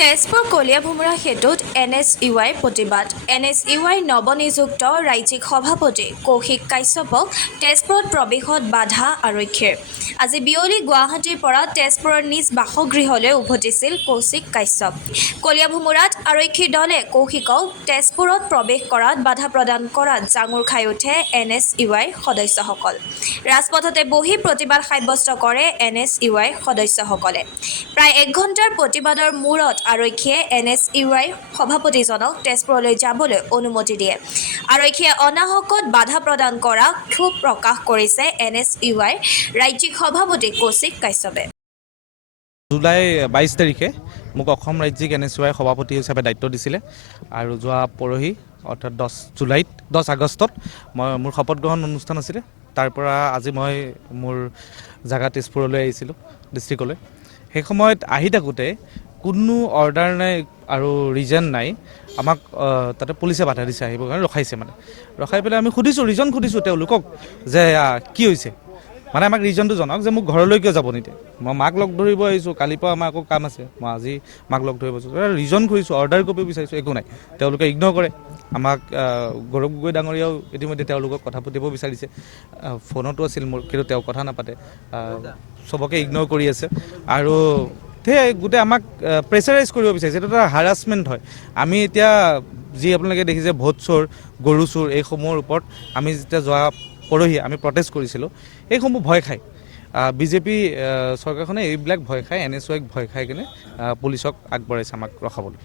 Tezpur Kaliabhomora সেতুত NSUI প্ৰতিবাদ। NSUI নৱনিযুক্ত ৰাজ্যিক সভাপতি কৌশিক কাশ্যপক তেজপুৰত প্ৰৱেশত বাধা আৰক্ষীৰ। আজি বিয়লি গুৱাহাটীৰ পৰা তেজপুৰৰ নিজ বাসগৃহলৈ উভতিছিল কৌশিক কাশ্যপ। কলীয়াভোমোৰাত আৰক্ষীৰ দলে কৌশিকক তেজপুৰত প্ৰৱেশ কৰাত বাধা প্ৰদান কৰাত জাঙুৰ খাই উঠে NSUI সদস্যসকল। ৰাজপথতে বহি প্ৰতিবাদ সাব্যস্ত কৰে NSUI সদস্যসকলে। প্ৰায় 1 ঘণ্টাৰ প্ৰতিবাদৰ মূৰত আৰক্ষীয়ে NSUI সভাপতিজনক তেজপুৰলৈ যাবলৈ অনুমতি দিয়ে। আৰক্ষীয়ে অনাহকত বাধা প্ৰদান কৰা ক্ষোভ প্ৰকাশ কৰিছে NSUI ৰাজ্যিক সভাপতি কৌশিক কাশ্যপে। জুলাই 22 তাৰিখে মোক অসম ৰাজ্যিক NSUI সভাপতি হিচাপে দায়িত্ব দিছিলে আৰু যোৱা পৰহি অৰ্থাৎ 10 আগষ্টত মোৰ শপত গ্ৰহণ অনুষ্ঠান আছিলে। তাৰ পৰা আজি মই মোৰ জাগা তেজপুৰলৈ আহিছিলোঁ ডিষ্ট্ৰিক্টলৈ। সেই সময়ত আহি থাকোঁতে কোনো অৰ্ডাৰ নাই আৰু ৰিজন নাই, আমাক তাতে পুলিচে বাধা দিছে, আহিবৰ কাৰণে ৰখাইছে। ৰখাই পেলাই আমি ৰিজন সুধিছোঁ তেওঁলোকক যে কি হৈছে, আমাক ৰিজনটো জনাওক যে মোক ঘৰলৈ কিয় যাব নিদিয়ে। মই মাক লগ ধৰিব আহিছোঁ, কালিৰ পৰা আমাৰ আকৌ কাম আছে, মই আজি মাক লগ ধৰিব আহিছোঁ। ৰিজন খুজিছোঁ, অৰ্ডাৰ কপি বিচাৰিছোঁ, একো নাই। তেওঁলোকে ইগন'ৰ কৰে আমাক। গৌৰৱ গগৈ ডাঙৰীয়াও ইতিমধ্যে তেওঁলোকক কথা পাতিব বিচাৰিছে, ফোনতো আছিল মোৰ, কিন্তু তেওঁ কথা নাপাতে, চবকে ইগন'ৰ কৰি আছে। আৰু সেয়াই গোটেই আমাক প্ৰেছাৰাইজ কৰিব বিচাৰিছে। এইটো এটা হাৰাছমেণ্ট হয়। আমি এতিয়া যি আপোনালোকে দেখিছে ভোট চোৰ, গৰু চোৰ, এইসমূহৰ ওপৰত আমি যেতিয়া যোৱা পৰহি আমি প্ৰটেষ্ট কৰিছিলোঁ, এইসমূহ ভয় খায়। বিজেপি চৰকাৰখনে এইবিলাক ভয় খায়, NSUIক ভয় খাই কিনে পুলিচক আগবঢ়াইছে আমাক ৰখাবলৈ।